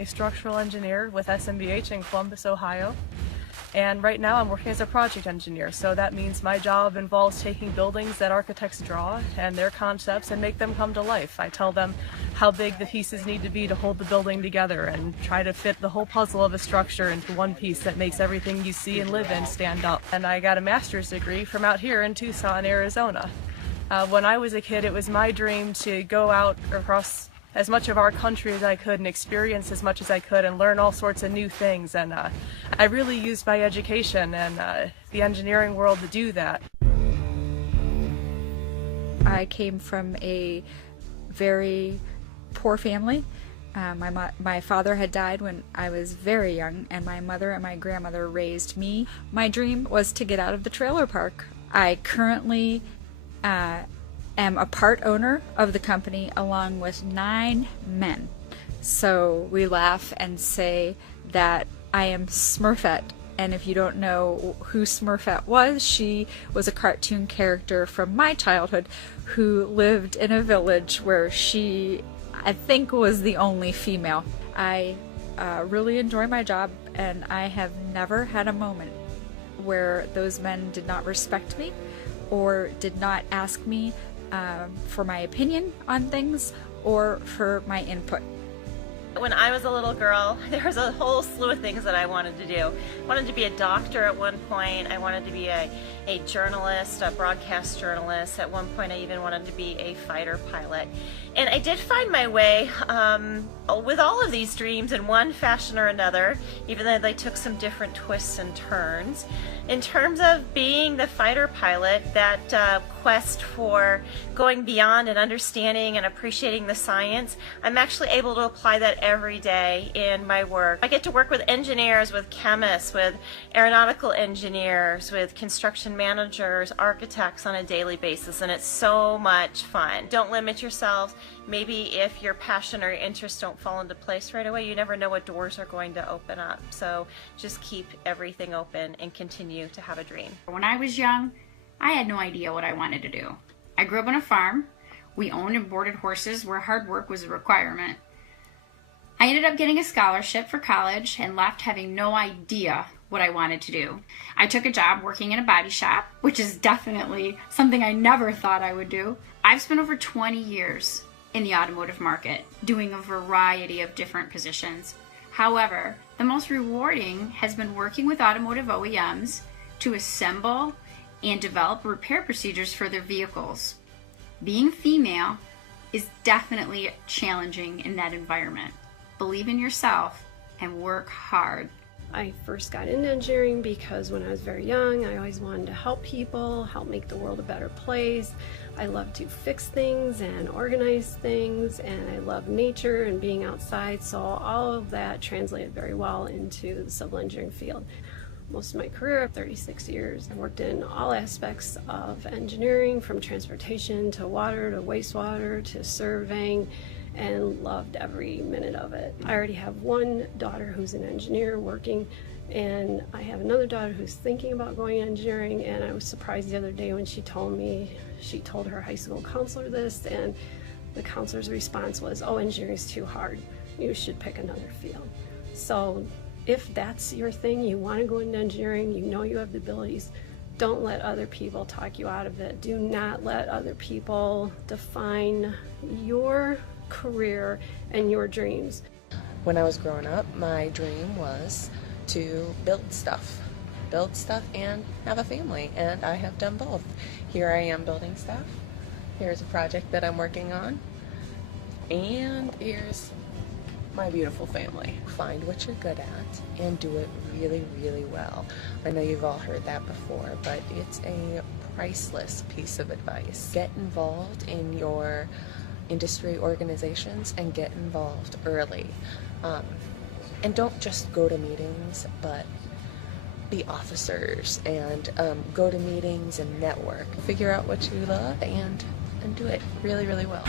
a structural engineer with SMBH in Columbus, Ohio. And right now I'm working as a project engineer, so that means my job involves taking buildings that architects draw and their concepts and make them come to life. I tell them how big the pieces need to be to hold the building together and try to fit the whole puzzle of a structure into one piece that makes everything you see and live in stand up. And I got a master's degree from out here in Tucson, Arizona. When I was a kid, it was my dream to go out across as much of our country as I could and experience as much as I could and learn all sorts of new things, and I really used my education and the engineering world to do that. I came from a very poor family. My father had died when I was very young, and my mother and my grandmother raised me. My dream was to get out of the trailer park. I currently am a part owner of the company along with 9 men. So we laugh and say that I am Smurfette. And if you don't know who Smurfette was, she was a cartoon character from my childhood who lived in a village where she, I think, was the only female. I really enjoy my job, and I have never had a moment where those men did not respect me or did not ask me for my opinion on things or for my input. When I was a little girl, there was a whole slew of things that I wanted to do. I wanted to be a doctor at one point. I wanted to be a journalist, a broadcast journalist. At one point I even wanted to be a fighter pilot. And I did find my way with all of these dreams in one fashion or another, even though they took some different twists and turns. In terms of being the fighter pilot, that quest for going beyond and understanding and appreciating the science, I'm actually able to apply that every day in my work. I get to work with engineers, with chemists, with aeronautical engineers, with construction managers, architects on a daily basis, and it's so much fun. Don't limit yourselves. Maybe if your passion or your interests don't fall into place right away, you never know what doors are going to open up. So just keep everything open and continue to have a dream. When I was young, I had no idea what I wanted to do. I grew up on a farm. We owned and boarded horses where hard work was a requirement. I ended up getting a scholarship for college and left having no idea what I wanted to do. I took a job working in a body shop, which is definitely something I never thought I would do. I've spent over 20 years in the automotive market, doing a variety of different positions. However, the most rewarding has been working with automotive OEMs to assemble and develop repair procedures for their vehicles. Being female is definitely challenging in that environment. Believe in yourself and work hard. I first got into engineering because when I was very young, I always wanted to help people, help make the world a better place. I love to fix things and organize things, and I love nature and being outside, so all of that translated very well into the civil engineering field. Most of my career, 36 years, I've worked in all aspects of engineering, from transportation to water to wastewater to surveying, and loved every minute of it. I already have one daughter who's an engineer working, and I have another daughter who's thinking about going engineering, and I was surprised the other day when she told her high school counselor this, and the counselor's response was, "Oh, engineering is too hard. You should pick another field." So if that's your thing, you want to go into engineering, you know you have the abilities, don't let other people talk you out of it. Do not let other people define your career and your dreams. When I was growing up, my dream was to build stuff and have a family, and I have done both. Here I am building stuff. Here's a project that I'm working on, and here's my beautiful family. Find what you're good at and do it really, really well. I know you've all heard that before, but it's a priceless piece of advice. Get involved in your industry organizations and get involved early. And don't just go to meetings, but be officers and go to meetings and network. Figure out what you love and do it really, really well.